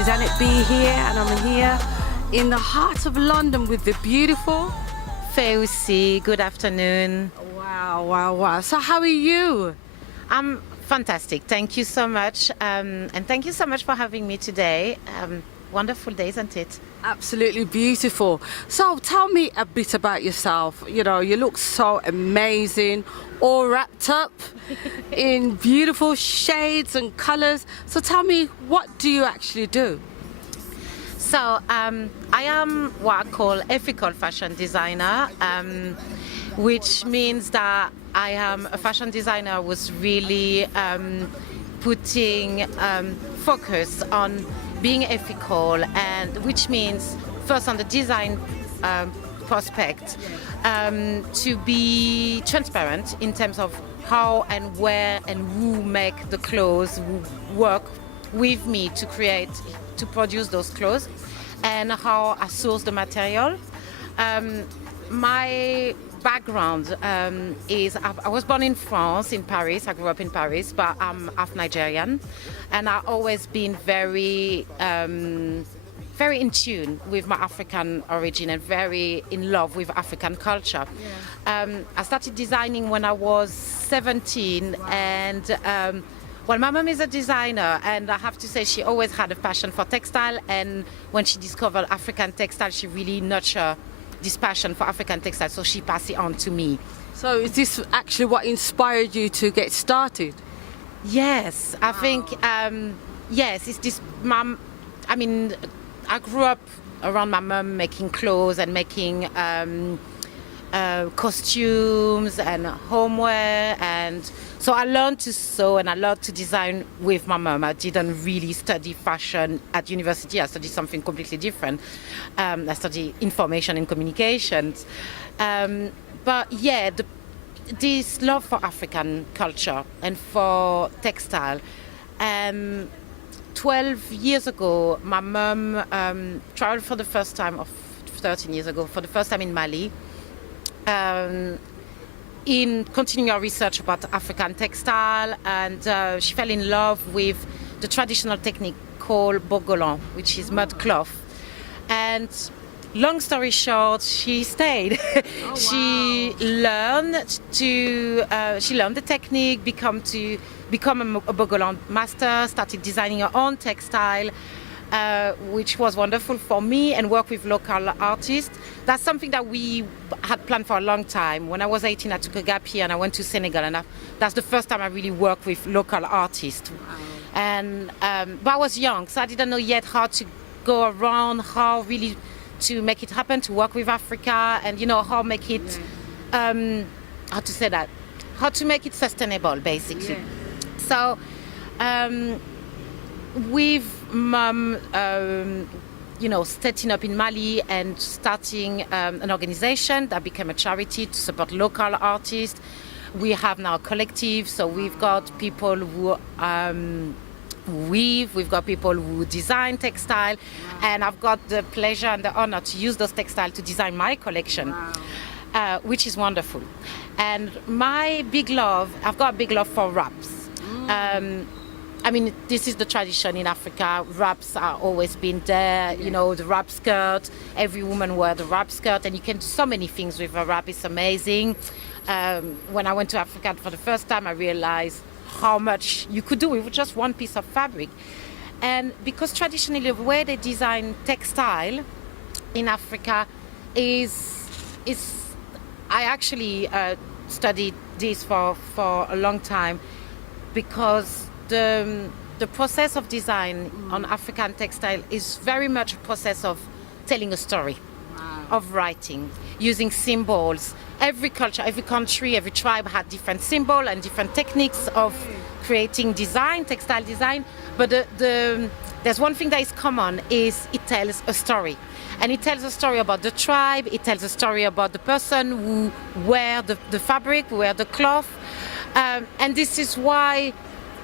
is Annette B here, and I'm here in the heart of London with the beautiful Uhssi, good afternoon. Wow, wow, wow. So how are you? I'm fantastic. Thank you so much. And thank you so much for having me today. Wonderful day, isn't it? Absolutely beautiful. So tell me a bit about yourself. You know, you look so amazing, all wrapped up in beautiful shades and colors. So tell me, what do you actually do? So I am what I call ethical fashion designer, which means that I am a fashion designer who's really putting focus on being ethical, and which means first on the design prospect, to be transparent in terms of how and where and who make the clothes, who work with me to produce those clothes, and how I source the material. My background is I was born in France, in Paris. I grew up in Paris, but I'm half Nigerian, and I've always been very in tune with my African origin and very in love with African culture. Yeah. I started designing when I was 17, and well, my mom is a designer, and I have to say she always had a passion for textile, and when she discovered African textile, she really nurtured this passion for African textile, so she passed it on to me. So is this actually what inspired you to get started? Yes, I think, yes, it's this mom. I mean, I grew up around my mom making clothes and making costumes and homeware, and so I learned to sew and I learned to design with my mom. I didn't really study fashion at university. I studied something completely different. I studied information and communications. But yeah, this love for African culture and for textile. 12 years ago, my mom traveled for the first time, or 13 years ago, for the first time in Mali, in continuing our research about African textile, and she fell in love with the traditional technique called bogolan, which is mud cloth. And long story short, she stayed. Oh, wow. She learned the technique, become a bogolan master, started designing her own textile, which was wonderful for me, and work with local artists. That's something that we had planned for a long time. When I was 18, I took a gap year and I went to Senegal, and that's the first time I really worked with local artists. Wow. And but I was young, so I didn't know yet how to go around, how really to make it happen, to work with Africa, and how make it, how to say that, how to make it sustainable, basically. Yeah. So. With mom, setting up in Mali and starting an organization that became a charity to support local artists. We have now a collective, so we've got people who weave, we've got people who design textile, and I've got the pleasure and the honor to use those textiles to design my collection. Wow. Which is wonderful. And I've got a big love for wraps. I mean, this is the tradition in Africa. Wraps are always been there. Yeah. The wrap skirt. Every woman wears the wrap skirt, and you can do so many things with a wrap. It's amazing. When I went to Africa for the first time, I realized how much you could do with just one piece of fabric. And because traditionally the way they design textile in Africa is I actually studied this for a long time, because the process of design on African textile is very much a process of telling a story. Wow. Of writing, using symbols. Every culture, every country, every tribe had different symbols and different techniques of creating design, textile design. But there's one thing that is common, is it tells a story. And it tells a story about the tribe, it tells a story about the person who wear the fabric, who wear the cloth. And this is why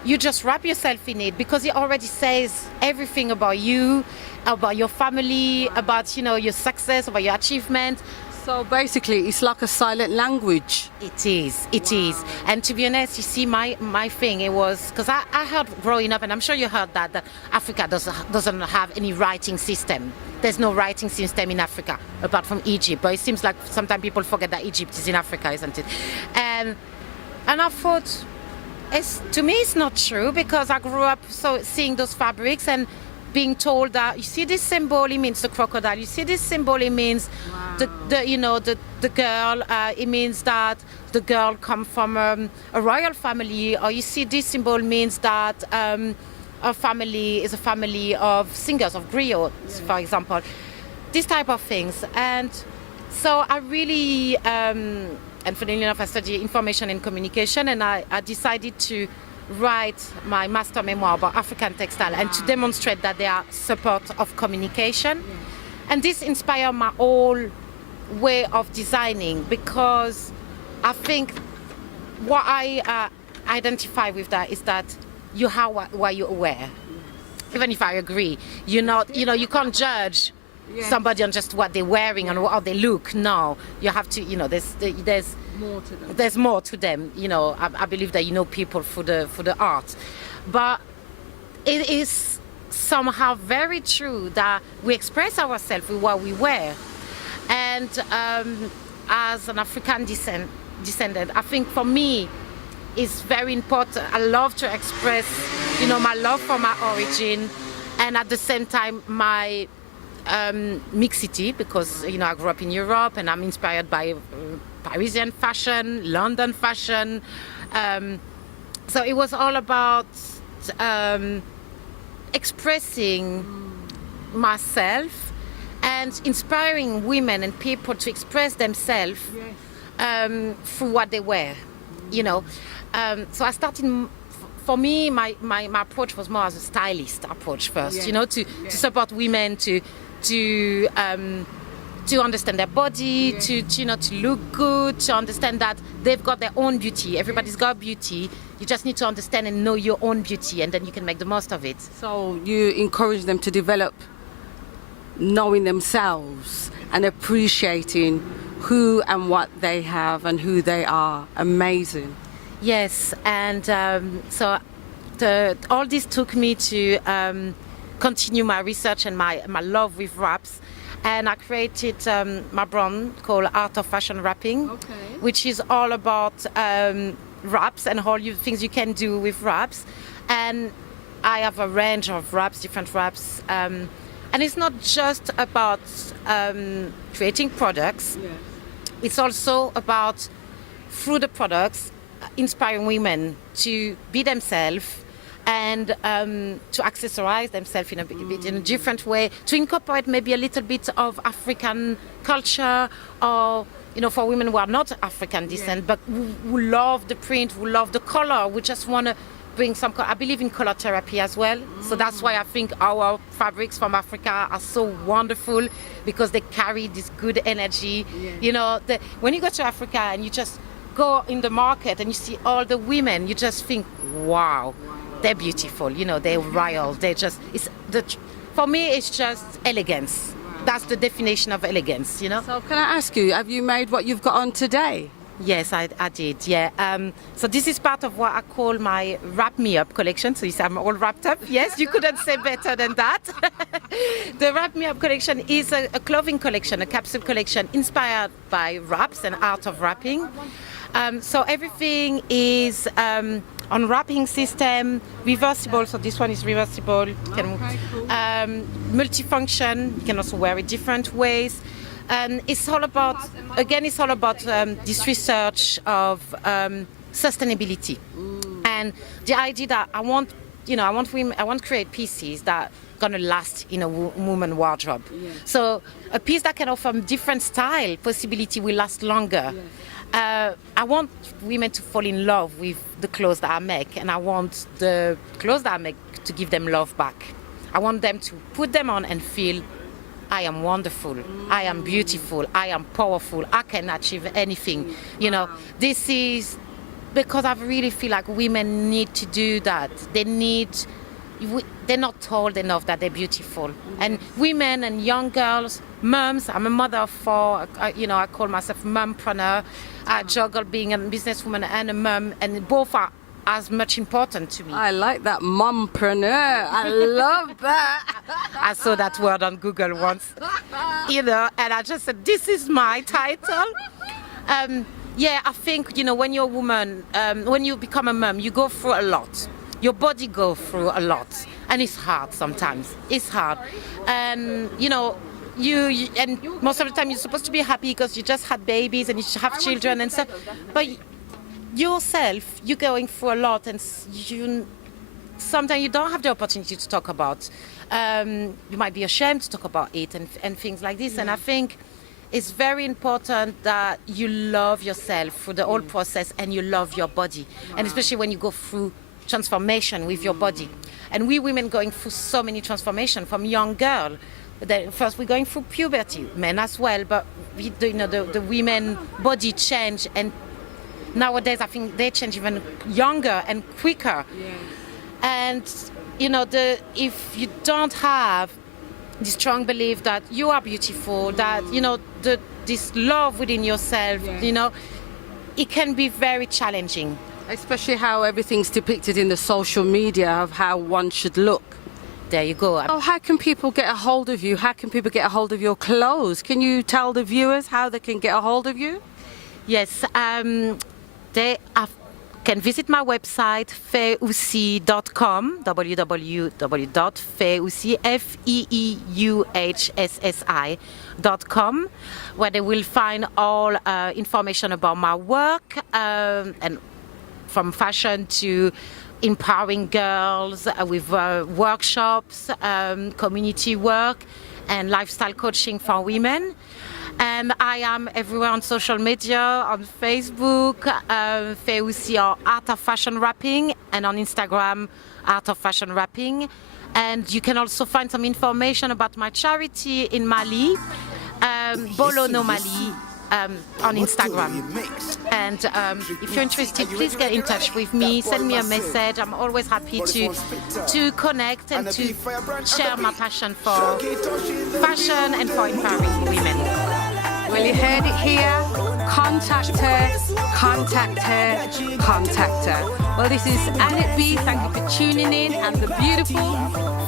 you just wrap yourself in it, because it already says everything about you, about your family, about your success, about your achievement. So basically, it's like a silent language. It is, it is. And to be honest, you see, my thing, it was, because I heard growing up, and I'm sure you heard that Africa doesn't have any writing system. There's no writing system in Africa, apart from Egypt. But it seems like sometimes people forget that Egypt is in Africa, isn't it? And I thought, to me, it's not true, because I grew up seeing those fabrics and being told that, you see this symbol, it means the crocodile. You see this symbol, it means the girl. It means that the girl comes from a royal family. Or you see this symbol means that a family is a family of singers, of griots, for example. These type of things. And so I really, and funnily enough, I studied information and communication, and I decided to write my master memoir about African textile and to demonstrate that they are support of communication. And this inspired my whole way of designing, because I think what I identify with that is that you have what you wear. Even if I agree, you can't judge somebody on just what they're wearing and how they look. No, you have to, there's More to them. there's more to them. I believe that people for the art, but it is somehow very true that we express ourselves with what we wear. And as an African descendant, I think for me it's very important. I love to express, my love for my origin, and at the same time my mixity, because I grew up in Europe and I'm inspired by Parisian fashion, London fashion. So it was all about expressing myself and inspiring women and people to express themselves through what they wear. So I started. For me, my approach was more as a stylist approach first. To support women to understand their body, to look good, to understand that they've got their own beauty. Everybody's got beauty. You just need to understand and know your own beauty, and then you can make the most of it. So you encourage them to develop knowing themselves and appreciating who and what they have and who they are. Amazing. Yes, and so all this took me to continue my research and my love with wraps. And I created my brand called Art of Fashion Wrapping, which is all about wraps and all things you can do with wraps. And I have a range of wraps, different wraps. And it's not just about creating products. It's also about, through the products, inspiring women to be themselves and to accessorize themselves in a different way, to incorporate maybe a little bit of African culture, or for women who are not African descent but who love the print, who love the color, who just want to bring some color. I believe in color therapy as well, so that's why I think our fabrics from Africa are so wonderful, because they carry this good energy. When you go to Africa and you just go in the market and you see all the women, you just think, wow, they're beautiful, they're royal, for me it's just elegance. That's the definition of elegance. So can I ask you, have you made what you've got on today? Yes, I did, yeah. So this is part of what I call my Wrap Me Up collection. So you see I'm all wrapped up. Yes, you couldn't say better than that. The Wrap Me Up collection is a clothing collection, a capsule collection inspired by wraps and art of wrapping. So everything is on wrapping system, reversible. So this one is reversible. Multifunction. You can also wear it different ways. And it's all about this research of sustainability, and the idea that I want to create pieces that are gonna last in a woman wardrobe. So a piece that can offer different style possibility will last longer. I want women to fall in love with the clothes that I make, and I want the clothes that I make to give them love back. I want them to put them on and feel, I am wonderful, I am beautiful, I am powerful, I can achieve anything. This is because I really feel like women need to do that. They need they're not told enough that they're beautiful. And women and young girls, moms, I'm a mother of four, I call myself mompreneur. I juggle being a businesswoman and a mom, and both are as much important to me. I like that, mompreneur. I love that. I saw that word on Google once, and I just said, this is my title. Yeah, I think, when you're a woman, when you become a mom, you go through a lot. Your body goes through a lot, and it's hard sometimes. It's hard. And, you and most of the time you're supposed to be happy because you just had babies and you have children and stuff. But yourself, you're going through a lot, and sometimes you don't have the opportunity to talk about. You might be ashamed to talk about it and things like this. And I think it's very important that you love yourself through the whole process, and you love your body, and especially when you go through transformation with your body. And we women going through so many transformation from young girl. First we're going through puberty, men as well, but the women body change, and nowadays I think they change even younger and quicker. And if you don't have the strong belief that you are beautiful, that this love within yourself, it can be very challenging. Especially how everything's depicted in the social media of how one should look. There you go. Oh, how can people get a hold of you? How can people get a hold of your clothes? Can you tell the viewers how they can get a hold of you? Yes, they can visit my website, feuhssi.com, www.feuhssi.com, where they will find all information about my work, and from fashion to empowering girls with workshops, community work, and lifestyle coaching for women. And I am everywhere on social media, on Facebook, Uhssi or Art of Fashion Wrapping, and on Instagram, Art of Fashion Wrapping. And you can also find some information about my charity in Mali, Bolo no Mali, on Instagram. And if you're interested, please get in touch with me, send me a message. I'm always happy to connect and to share my passion for fashion and for empowering women. Well, you heard it here. Contact her, contact her, contact her. Well, this is Annette B. Thank you for tuning in, and the beautiful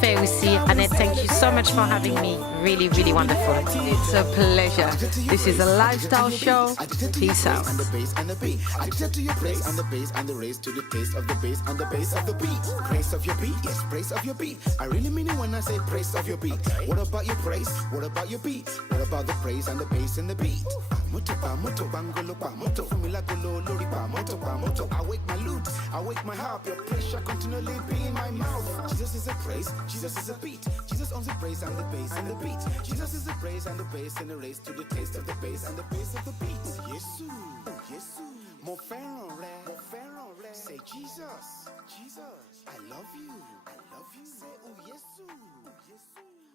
Uhssi. Annette, thank you so much for having me. Really, really wonderful. It's a pleasure. This is a lifestyle show. Peace out. Addicted to your praise and the bass and the race to the taste of the bass and the bass of the beat. Praise of your beat, yes, praise of your beat. I really mean it when I say praise of your beat. What about your praise? What about your beat? What about the praise and the bass and the beat? I wake my lute, I wake my harp, your pressure continually be in my mouth. Jesus is a praise, Jesus is a beat. Jesus owns the praise and the bass and the beat. Jesus is the praise and the bass and the race to the taste of the bass and the bass of the beat. Yesu, Yesu, mo fẹ́ràn rẹ, say Jesus, Jesus, I love you, say oh Yesu, Yesu.